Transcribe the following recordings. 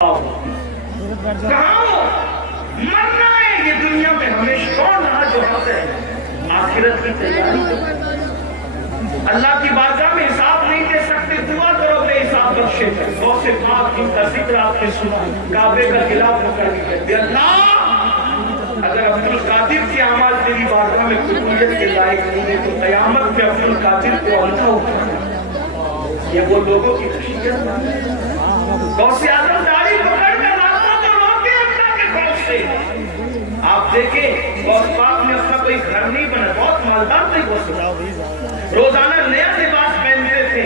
کہاں مرنا ہے یہ دنیا میں ہمیں کون رہا جو حق ہے آخرت کی تیاری اللہ کی بارگاہ میں حساب نہیں دے سکتے دعا کرو بے حساب بخشے سو سے پاک ان کا ذکر آپ نے سنا کعبے کا خلاف کر کے کہتے اللہ اگر عبدالقادر کے اعمال تیری بارگاہ میں قبولیت کے لائق نہیں ہے تو قیامت میں عبدالقادر کو اللہ اٹھانا یہ وہ لوگوں کی خشیت غوث اعظم داڑھی پکڑ کر راستوں کو روکے اللہ کے خوف سے آپ دیکھیں غوث پاک نے اپنا کوئی گھر نہیں بنا بہت مالدار تھے غوث روزانہ نیا لباس پہنتے تھے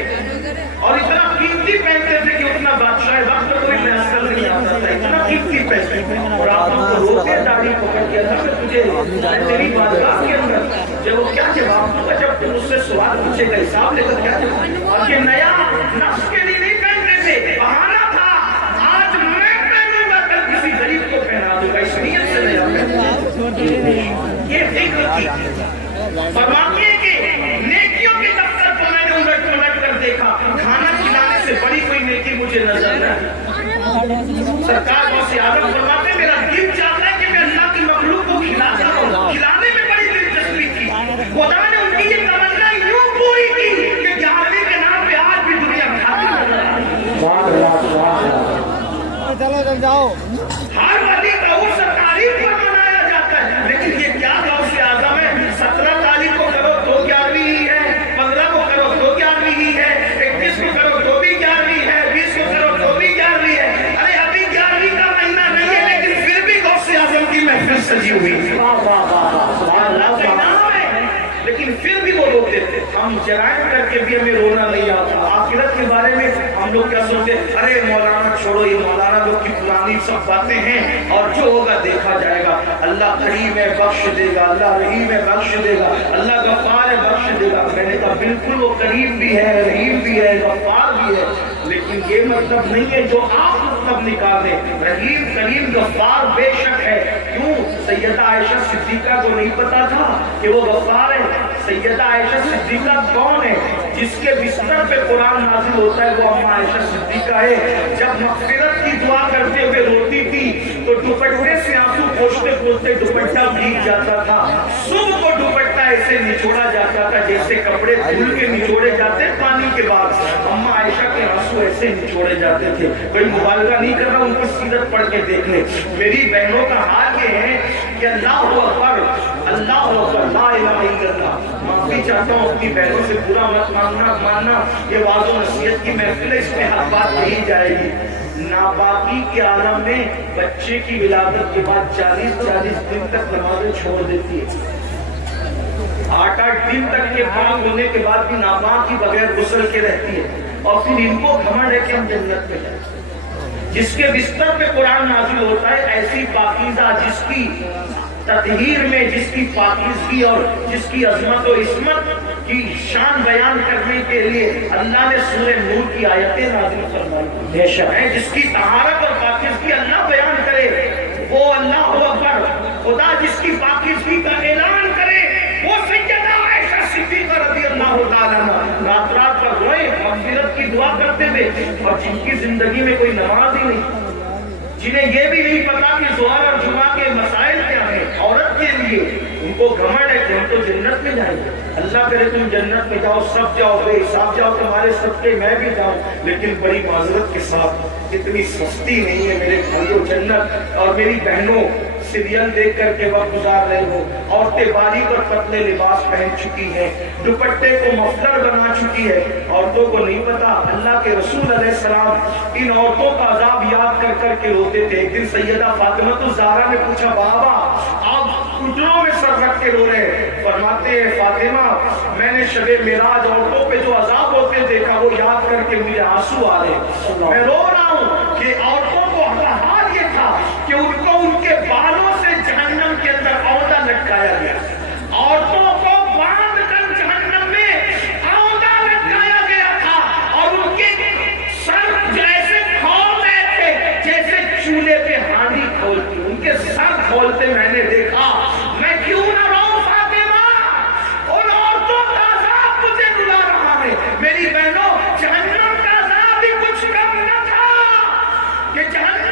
اور اتنا قیمتی پہنتے تھے کہ اتنا بادشاہ وقت کوئی محسوس نہیں آتا تھا اتنا قیمتی پہنتے تھے اور آپ ان کو روکے داڑھی پکڑ کے اللہ میں تجھے تیری بارگاہ کے اندر جب وہ کیا جواب دوں گا جب تم اس سے سوال پوچھے گا حساب لے کر کیا جواب اور یہ نیا نفس کے لیے نہیں پہنتے تھے بہانہ تھا آج میں پہنوں گا کل کسی غریب کو پہنا دوں گا اس نیت سے نیا پہنا یہ فکر تھی فرماتے ہیں کہ نیکیوں کے دفتر کو میں نے الٹ پلٹ کر دیکھا کھانا کھلانے سے بڑی کوئی نیکی مجھے نظر نہیں سرکار غوث اعظم فرماتے ہیں میرا دل چاہتا ہے کہ میں اللہ کی مخلوق کو کھلاتا ہوں کھلانے میں بڑی دلچسپی تھی خدا نے ان کی یہ تمنا یوں پوری کی کہ جہالوی کے نام پہ آج بھی دنیا کھاتی نظر جاؤ ہر ولی کا اس تاریخ پر منایا جاتا ہے لیکن یہ کیا غوث اعظم ہے 17 تاریخ کو کرو تو 11ویں ہی ہے 15 کو کرو تو 11ویں ہی ہے 21 کو کرو تو بھی 11ویں ہے 20 کو کرو تو بھی 11ویں ہے ارے ابھی 11ویں کا مہینہ نہیں ہے لیکن پھر بھی غوث اعظم کی محفل سجی ہوئی لیکن پھر بھی وہ روتے تھے ہم جرائم کر کے بھی ہمیں رونا نہیں آتا آخرت کے بارے میں ہم لوگ کیا سوچتے ارے مولانا چھوڑو یہ مولانا لوگ کی پرانی سب باتیں ہیں اور جو ہوگا دیکھا جائے گا اللہ کریم ہے بخش دے گا اللہ رحیم ہے بخش دے گا اللہ غفار ہے بخش دے گا میں نے کہا بالکل وہ کریم بھی ہے رحیم بھی ہے غفار بھی ہے لیکن یہ مطلب نہیں ہے جو آپ مطلب نکالیں رحیم کریم غفار بے شک ہے کیوں سیدہ عائشہ صدیقہ کو نہیں پتا تھا کہ وہ غفار ہے سیدہ عائشہ صدیقہ کون ہے جس کے بستر پہ قرآن نازل ہوتا ہے وہ اما عائشہ صدیقہ ہے جب مغفرت کی دعا کرتے ہوئے روتی تھی تو دوپٹے سے آنسو پوچھتے پوچھتے دوپٹہ بھیگ جاتا تھا صبح کو دوپٹہ ایسے نچوڑا جاتا تھا جیسے کپڑے دھل کے نچوڑے جاتے پانی کے بعد اما عائشہ کے آنسو ایسے نچوڑے جاتے تھے کوئی مبالغہ نہیں کر رہا ان کی سیرت پڑھ کے دیکھ لیں میری بہنوں کا حال یہ ہے کہ اللہ اکبر اللہ اکبر لا الہ الا اللہ معافی چاہتا ہوں اپنی بہنوں سے برا مت ماننا یہ واضح و نصیحت کی محفل ہے اس میں ہر بات کہی جائے گی ناپاکی کے عالم میں بچے کی ولادت کے بعد 40 دن تک نمازیں چھوڑ دیتی ہے 8 دن تک کے پاک ہونے کے بعد بھی ناپاک کی بغیر غسل کے رہتی ہے اور پھر ان کو گھمنڈ ہے کہ ہم جنت میں جائیں جس کے بستر پہ قرآن نازل ہوتا ہے ایسی پاکیزہ جس کی تطہیر میں جس کی پاکیزگی اور جس کی عظمت و عصمت کی شان بیان کرنے کے لیے اللہ نے سورہ نور کی آیتیں نازل فرمائی ہیں جس کی طہارت اور پاکیزگی اللہ بیان کرے وہ اللہ اکبر خدا جس کی پاکیزگی کا اعلان کرے وہ سیدہ عائشہ صدیقہ رضی اللہ تعالیٰ عنہ رات پر روئے مغفرت کی دعا کرتے ہوئے اور جن کی زندگی میں کوئی نماز ہی نہیں جنہیں یہ بھی نہیں پتا کہ ظہر اور جمعہ کے مسائل کیا ہیں عورت کے لیے ان کو گھمنڈ ہے کہ ہم تو جنت میں جائیں گے اللہ کرے تم جنت میں جاؤ سب جاؤ بے حساب جاؤ تمہارے سب کے میں بھی جاؤں لیکن بڑی معذرت کے ساتھ اتنی سستی نہیں ہے میرے بھائیوں جنت اور میری بہنوں سیریل دیکھ کر کے وقت گزار رہے ہو عورتیں باریک اور پتلے لباس پہن چکی ہیں دوپٹے کو مفلر بنا چکی ہے عورتوں کو نہیں پتا اللہ کے رسول علیہ السلام ان عورتوں کا عذاب یاد کر کر کے روتے تھے ایک دن سیدہ فاطمہ الزہرا نے پوچھا بابا آپ گھٹنوں میں سر رکھ کے رو رہے فرماتے ہیں فاطمہ میں نے شب معراج عورتوں پہ جو عذاب ہوتے دیکھا وہ یاد کر کے مجھے آنسو آ رہے میں رو رہا ہوں کہ عورتوں کو حال یہ تھا کہ ان کو ان کے بالوں سے جہنم کے اندر عہدہ لٹکایا گیا عورتوں کو باندھ کر جہنم میں عہدہ لٹکایا گیا تھا اور ان کے سر جیسے کھول رہے تھے جیسے چولہے پہ ہانڈی کھولتی ان کے سر کھولتے میں نے دیکھا میں کیوں نہ رہوں فاطمہ ان عورتوں کا عذاب مجھے رلا رہا ہے میری بہنوں جہنم کا عذاب بھی کچھ کم نہ تھا کہ جہنم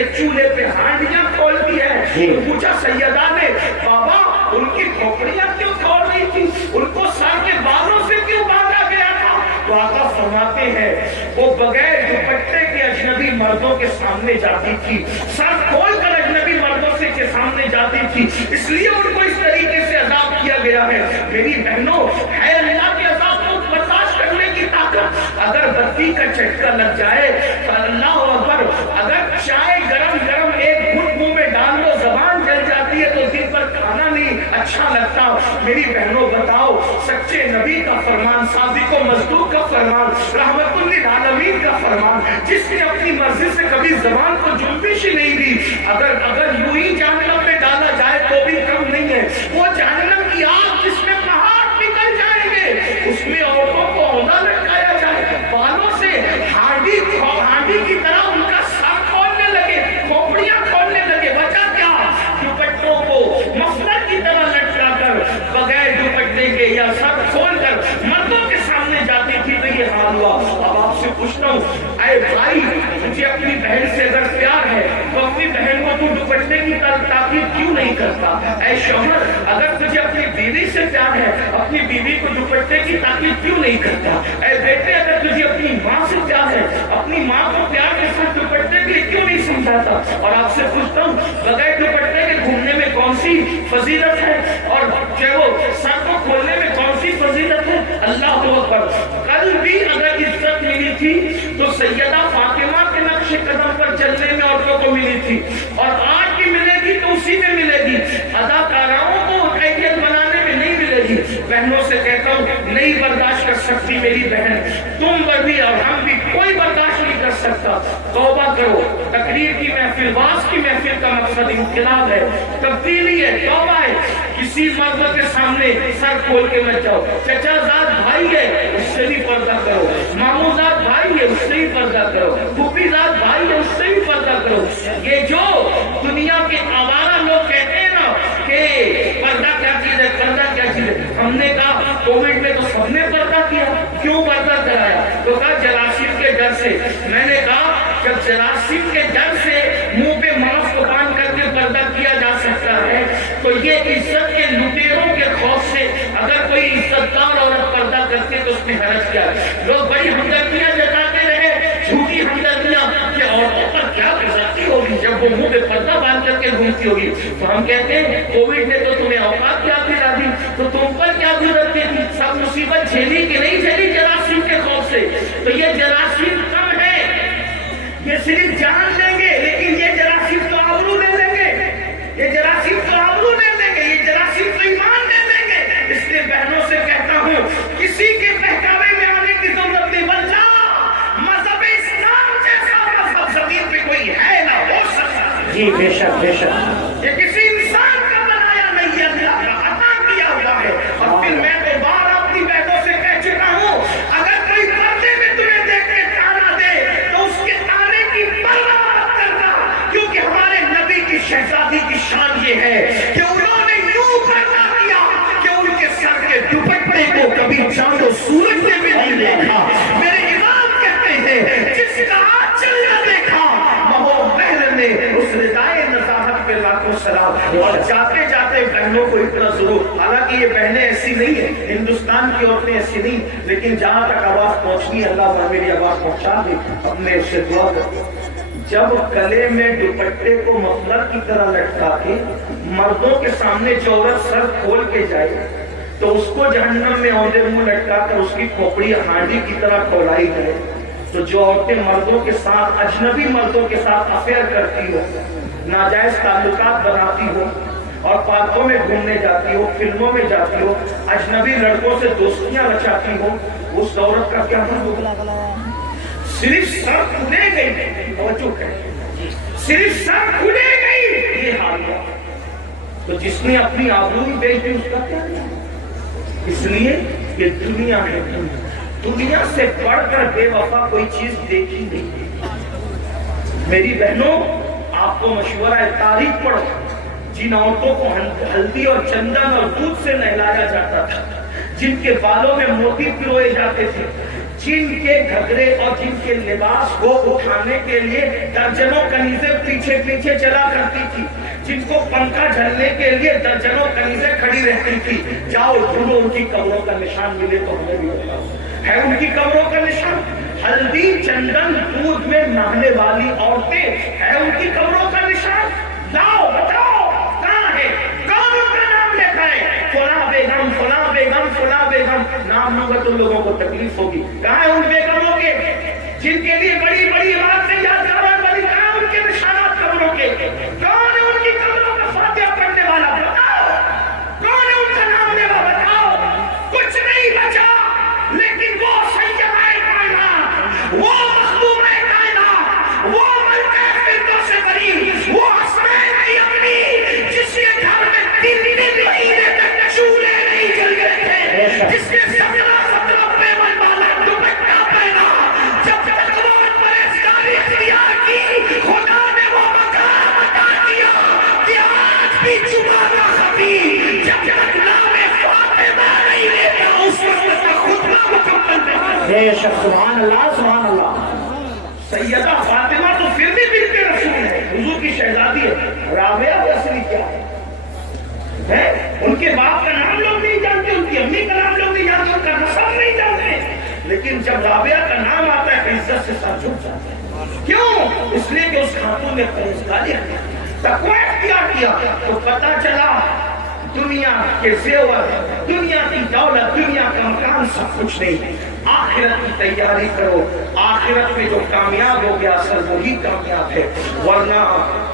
جیسے چولہے پہ ہانڈیاں کھولتی ہے۔ پوچھا سیدہ نے بابا ان کی کھوپڑیاں کیوں کھول رہی تھی، ان کو سر کے بالوں سے کیوں باندھا گیا تھا؟ تو آقا فرماتے ہیں وہ بغیر دوپٹے کے اجنبی مردوں کے سامنے جاتی تھی، سر کھول کر اجنبی مردوں سے کے سامنے جاتی تھی، اس لیے ان کو اس طریقے سے عذاب کیا گیا ہے۔ میری بہنوں، ہے اللہ کے عذاب کو برداشت کرنے کی طاقت۔ اگر بتی کا جھٹکا لگ جائے تو اللہ اکبر، اگر چائے گرم گرم ایک گھٹ منہ میں ڈال دو زبان جل جاتی ہے تو دن پر کھانا نہیں اچھا لگتا۔ میری بہنوں بتاؤ، سچے نبی کا فرمان، صادق و مصدوق کا فرمان، رحمت للعالمین کا فرمان، جس نے اپنی مرضی سے کبھی زبان کو جنبش ہی نہیں دی، اگر یوں ہی جہنم میں ڈالا جائے تو بھی کم نہیں ہے۔ وہ جہنم کی آگ جس میں پہاڑ نکل جائیں گے، اس میں عورتوں کو عہدہ لٹکایا جائے، بالوں سے ہانڈی کی طرح ان کا سر کھولنے لگے، کھوپڑیاں کھولنے لگے۔ وجہ کیا؟ دوپٹوں کو مفلر کی طرح لٹکا کر بغیر دوپٹے کے یا سر کھول کر مردوں کے سامنے جاتی تھی تو یہ حال ہوا۔ اب آپ سے پوچھتا ہوں، اے بھائی، مجھے اپنی بہن سے اگر پیار ہے تو اپنی بہن کو تو دوپٹے کی تاکید کیوں نہیں کرتا؟ اے شوہر، اگر تجھے اپنی بیوی سے پیار ہے اپنی بیوی کو دوپٹے کی تاکید کیوں نہیں کرتا؟ اے بیٹے، اگر تجھے اپنی ماں سے پیار ہے اپنی ماں کو پیار کے ساتھ دوپٹے کے لیے کیوں نہیں سمجھاتا؟ اور آپ سے پوچھتا ہوں، بغیر دوپٹے کے گھومنے میں کون سی فضیلت ہے اور جو وہ سر کو کھولنے میں کون سی فضیلت ہے؟ اللہ اکبر۔ کل بھی اگر عزت ملی تھی تو سیدہ فاطمہ کے نقش قدم پر چلنے میں عورتوں کو ملی تھی، اور آج بھی ملے گی تو اسی میں ملے گی، اداکاراؤں کو قیدیت بنانے میں نہیں ملے گی۔ بہنوں سے کہتا ہوں، نہیں برداشت کر سکتی میری بہن، تم بھی اور ہم بھی، کوئی برداشت نہیں کر سکتا۔ توبہ کرو۔ تقریر کی محفل، واز کی محفل کا مقصد انقلاب ہے، تبدیلی ہے، توبہ ہے۔ کسی مرد کے سامنے سر کھول کے مت جاؤ۔ چچا زاد بھائی ہے، اس سے بھی پردہ کرو، ماموں زاد بھائی ہے، اس سے بھی پردہ کرو، پھوپھی زاد بھائی ہے، اس سے بھی پردہ کرو۔ یہ جو دنیا کے آوارہ لوگ کہتے ہیں نا کہ پردہ کیا چیز ہے، پردہ کیا چیز ہے، ہم نے کہا کووڈ میں تو سب نے پردہ کیا، کیوں پردہ کرایا؟ تو کہا جراثیم کے ڈر سے۔ میں نے کہا جب جراثیم کے ڈر سے منہ پہ ماسک باندھ کر کے پردہ کیا جا سکتا ہے تو یہ عزت کے لٹیروں کے خوف سے اگر کوئی عزت دار عورت پردہ کرتے تو اس میں حرج کیا؟ لوگ بڑی ہمدردیاں جتاتے رہے، جھوٹی ہمدردیاں، کہ عورتوں پر کیا گزرتی ہوگی جب وہ منہ پہ پردہ باندھ کر کے گھومتی ہوگی۔ تو ہم کہتے ہیں کووڈ نے تو تمہیں اوقات کیا دلا دی، تو تم پر کیا گزرتی تھی؟ سب مصیبت جھیلی کہ نہیں جھیلی جراثیم کے خوف سے؟ تو یہ جراثیم کم ہے، یہ صرف جان لیں گے، لیکن یہ جراثیم تو آبرو لے لیں گے، یہ جراثیم تو آبرو لے لیں گے، یہ جراثیم تو ایمان لے لیں گے۔ اس لیے بہنوں سے کہتا ہوں، کسی کے بہکاوے میں آنے کی ضرورت نہیں، واللہ مذہب اسلام جیسا مذہب زمین پہ کوئی ہے نہ ہو سکتا۔ جی بے شک بے شک، یہ کسی انسان کا بنایا نہیں ہے، اللہ کا عطا کیا ہوا ہے۔ اور پھر میں تو بار اپنی بہنوں سے کہہ چکا ہوں، اگر کوئی پردے میں تمہیں دیکھ کے تانا دے تو اس کے تانے کی پرواہ مت کرنا، کیونکہ ہمارے نبی کی شہزادی کی شان یہ ہے کہ انہوں نے یوں پردہ کیا کہ ان کے سر کے دوپٹے کو کبھی چاند و سورج نے بھی نہیں دیکھا۔ میرے امام کہتے ہیں جس کا آنچل نہ دیکھا مہو مہر نے اس ردائے نزاہت پہ لاکھوں سلام۔ اور جاتے جاتے بہنوں کو اتنا ضرور، حالانکہ یہ بہنیں ایسی نہیں ہیں، ہندوستان کی عورتیں ایسی نہیں، لیکن جہاں تک آواز پہنچنی ہے اللہ نے میری آواز پہنچا دی، اپنے اس سے دعا کرو۔ جب گلے میں دوپٹے کو مفلر کی طرح لٹکا کے مردوں کے سامنے جو عورت سر کھول کے جائے تو اس کو جہنم میں اونڈے منہ لٹکا کر اس کی کھوپڑی ہانڈی کی طرح کھولائی جائے۔ تو جو عورتیں مردوں کے ساتھ، اجنبی مردوں کے ساتھ افیئر کرتی ہو، ناجائز تعلقات بناتی ہو اور پارکوں میں گھومنے جاتی ہو، فلموں میں جاتی ہو، اجنبی لڑکوں سے دوستیاں رچاتی ہو، اس عورت کا کیا حال ہوگا؟ صرف سر کھلے گئی، توجہ کریں، صرف سر کھلے گئی یہ حال ہوا۔ تو جس نے اپنی آبروئی بیچ دی اس کا کیا؟ اس لیے یہ دنیا ہے، دنیا سے بڑھ کر بے وفا کوئی چیز دیکھی نہیں۔ میری بہنوں، آپ کو مشورہ ہے، تاریخ پڑھو، جن عورتوں کو ہلدی اور چندن اور دودھ سے نہلایا جاتا تھا، جن کے بالوں میں موتی پروئے جاتے تھے، جن کے گھگرے اور جن کے لباس کو اٹھانے کے لیے درجنوں کنیزیں پیچھے پیچھے چلا کرتی تھی، جن کو پنکھا جھلنے کے لیے درجنوں کنیزیں کھڑی رہتی تھی، جاؤ ڈھونڈو ان کی قبروں کا نشان ملے تو ہمیں بھی بتاؤ، ہے ان کی قبروں کا نشان؟ ہلدی چندن دودھ میں نہانے والی عورتیں، ہے ان کی قبروں کا نشان؟ لاؤ بتاؤ کہاں ہے؟ کون ان کا نام لکھا ہے؟ فلاں بیگم فلاں بیگم فلاں بیگم، نام لوں گا تو لوگوں کو تکلیف ہوگی، کہاں ہے ان بیگموں کے جن کے لیے بڑی بڑی عبادتیں یاد کرنے والی؟ کہاں ان کے نشانات قبروں کے؟ کون ہے ان کی قبروں کا فاتحہ پڑھنے والا؟ بتاؤ کون ہے ان کا نام لیوا؟ بتاؤ کچھ نہیں بچا، لیکن وہ سیدہ کائنات، وہ محبوبہ کائنات، وہ ملکہ فردوس کریم، وہ حسنین کی امی جس کے گھر میں 3 مہینے تک چولہے نہیں جل گئے تھے، جس نے 17 پیمن والا دوپٹہ پہنا، جب تک وہ پرہیزگاری اختیار کی، خدا نے وہ مقام عطا کیا کہ آج بھی چبانا خبیر، جب تک نام فاطمہ نہیں لیتا اس وقت تک خطبہ مکمل نہیں۔ بے شک، سبحان اللہ سبحان اللہ۔ سیدہ فاطمہ تو پھر بھی بنت رسول ہے، حضور کی شہزادی ہے۔ رابعہ کی اصلی کیا ہے؟ ان کے باپ کا نام لوگ نہیں جانتے، ان کی امی کا نام لوگ نہیں جانتے، ان کا نسب نہیں جانتے، لیکن جب رابعہ کا نام آتا ہے عزت سے سر جھک جاتے ہیں۔ کیوں؟ اس لیے کہ اس خاتون نے پرہیزگاری تقوی اختیار کیا، تو پتہ چلا دنیا کے زیور، دنیا کی دولت، دنیا کا مکان سب کچھ نہیں، آخرت کی تیاری کرو، آخرت میں جو کامیاب ہو گیا اصل وہی کامیاب ہے، ورنہ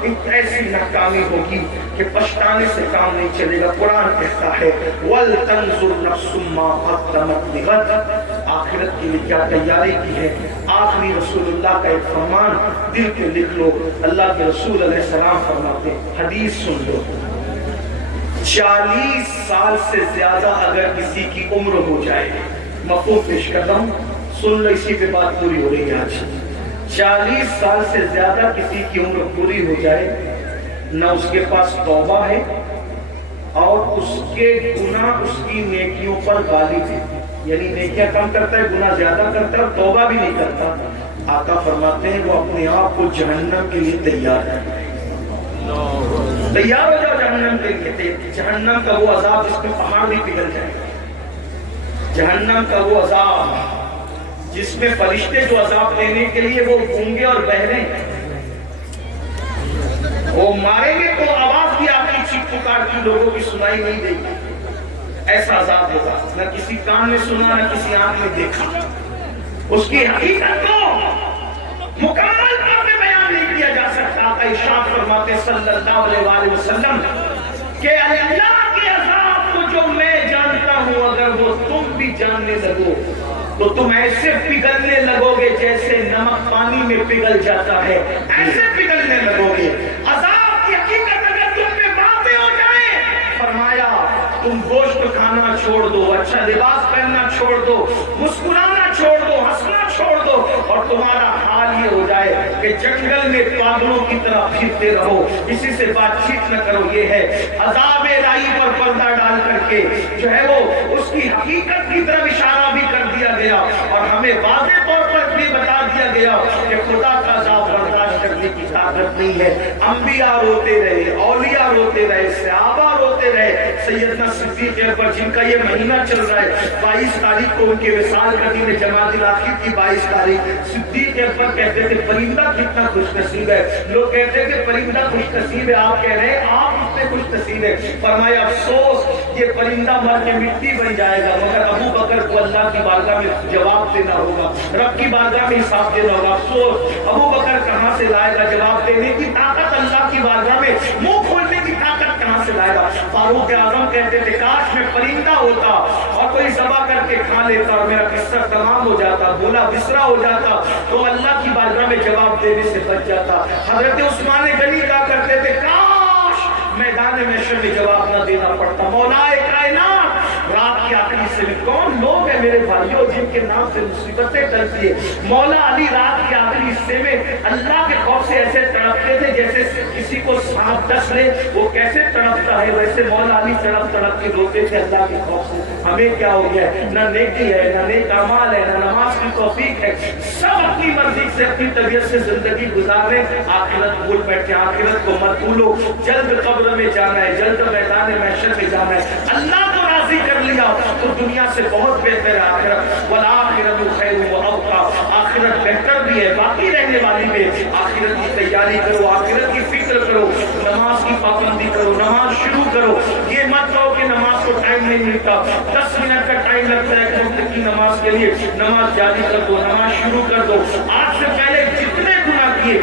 ایک ایسی ناکامی ہوگی کہ پچھتانے سے کام نہیں چلے گا۔ قرآن کہتا ہے وَلْتَنْظُرْ نَفْسٌ مَّا قَدَّمَتْ لِغَدٍ، آخرت کے لیے کیا تیاری کی ہے۔ آخری رسول اللہ کا ایک فرمان دل پہ لکھ لو، اللہ کے رسول علیہ السلام فرماتے ہیں، حدیث سن لو، 40 سال سے زیادہ اگر کسی کی عمر ہو جائے، مفہوم پیش کرتا ہوں، سن لو، اسی پہ بات پوری ہو رہی ہے آج۔ 40 سال سے زیادہ کسی کی عمر پوری ہو جائے، نہ اس کے پاس توبہ ہے اور اس کے گناہ اس کی نیکیوں پر غالب ہے، یعنی نیکیاں کم کرتا ہے، گناہ زیادہ کرتا ہے اور توبہ بھی نہیں کرتا، آقا فرماتے ہیں وہ اپنے آپ کو جہنم کے لیے تیار ہے۔ تیار ہو جاؤ جہنم کے لیے، جہنم کا وہ عذاب جس میں پہاڑ بھی پگھل جائے، جہنم کا وہ عذاب جس میں فرشتے جو عذاب دینے کے لیے وہ گونگے اور بہرے ہیں، وہ ماریں گے تو آواز بھی آپ کی چیخ پکار کی لوگوں کی سنائی نہیں دے گی، ایسا عذاب ہوگا، نہ کسی کان نے سنا نہ کسی آنکھ نے دیکھا، اس کی حقیقت کو مکمل طور پہ بیان نہیں کیا جا سکتا۔ آقا ارشاد فرماتے صلی اللہ علیہ وآلہ وسلم کہ اللہ کے عذاب کو جو میں جانتا ہوں اگر وہ تم بھی جاننے لگو تو تم ایسے پگھلنے لگو گے جیسے نمک پانی میں پگھل جاتا ہے، ایسے پگھلنے لگو گے۔ عذاب کی حقیقت اگر تم پہ واضح ہو جائے، فرمایا تم گوشت کھانا چھوڑ دو، اچھا لباس پہننا چھوڑ دو، مسکرانا چھوڑ دو، ہنسنا چھوڑ دو، اور تمہارا حال یہ ہو جائے کہ جنگل میں پاگلوں کی طرح پھرتے رہو، کسی سے بات چیت نہ کرو۔ یہ ہے عذاب الہی پر پردہ ڈال کر کے جو ہے وہ اس کی حقیقت کی طرف اشارہ بھی کر دیا گیا اور ہمیں واضح طور پر بھی بتا دیا گیا کہ خدا کا عذاب برداشت کرنے کی طاقت نہیں ہے۔ انبیاء روتے رہے، اولیاء روتے رہے، صحابہ روتے رہے، سیدنا صدیق اکبر جن کا یہ مہینہ چل رہا ہے 22 تاریخ کو ان کے وصال کا دن ہے، جمادی الآخر کی 22 تاریخ، صدیق اکبر کہتے تھے پرندہ کتنا خوش نصیب ہے، لوگ کہتے تھے پرندہ خوش نصیب ہے، آپ کہہ رہے ہیں آپ اتنے خوش نصیب ہے۔ فرمایا افسوس یہ پرندہ مر کے مٹی بن جائے گا، مگر ابو بکر کو اللہ کی بارگاہ میں جواب دینا ہوگا، رب کی بارگاہ میں حساب دینا ہوگا۔ افسوس ابو بکر کہاں سے لائے گا جواب دینے کی طاقت، اللہ کی بارگاہ میں منہ کھولنے کی طاقت کہاں سے لائے گا۔ فاروق اعظم کہتے تھے کاش میں پرندہ ہوتا اور کوئی ذبح کر کے کھا لیتا اور میرا قصہ تمام ہو جاتا، بولا بسرا ہو جاتا تو اللہ کی بارگاہ میں جواب دینے سے بچ جاتا۔ حضرت عثمان غنی کہا کرتے تھے کاش میدان محشر میں جواب نہ دینا پڑتا، مولا کائنات رات کے آخری حصے میں کون لوگ ہیں میرے بھائیوں جن کے نام سے مصیبتیں ٹلتی ہے؟ مولا علی رات کے آخری حصے میں اللہ کے خوف سے ایسے تڑپتے تھے جیسے کسی کو سانپ ڈس لے، وہ کیسے تڑپتا ہے ویسے مولا علی تڑپ تڑپ کے روتے تھے اللہ کے خوف سے۔ ہمیں کیا ہو گیا ہے؟ نہ نیکی ہے، نہ نیک اعمال ہے، نہ نماز کی توفیق ہے، سب اپنی مرضی سے اپنی طبیعت سے زندگی گزارنے، آخرت بھول بیٹھے۔ آخرت کو مت بھولو، جلد قبر میں جانا ہے، جلد میدان محشر میں جانا ہے۔ اللہ کو راضی کر لیا تو دنیا سے بہت بہتر ہے آخرت۔ والآخرۃ خیر وابقیٰ، آخرت بہتر بھی ہے، باقی رہنے والی بھی ہے۔ آخرت کی تیاری کرو، آخرت کی فکر کرو، نماز کی پابندی کرو، نماز شروع کرو۔ یہ مت کہو کہ نماز کو ٹائم نہیں ملتا، 10 منٹ کا ٹائم لگتا ہے ایک وقت کی نماز کے لیے، نماز جاری کر دو، نماز شروع کر دو۔ آج سے پہلے جتنے گناہ کیے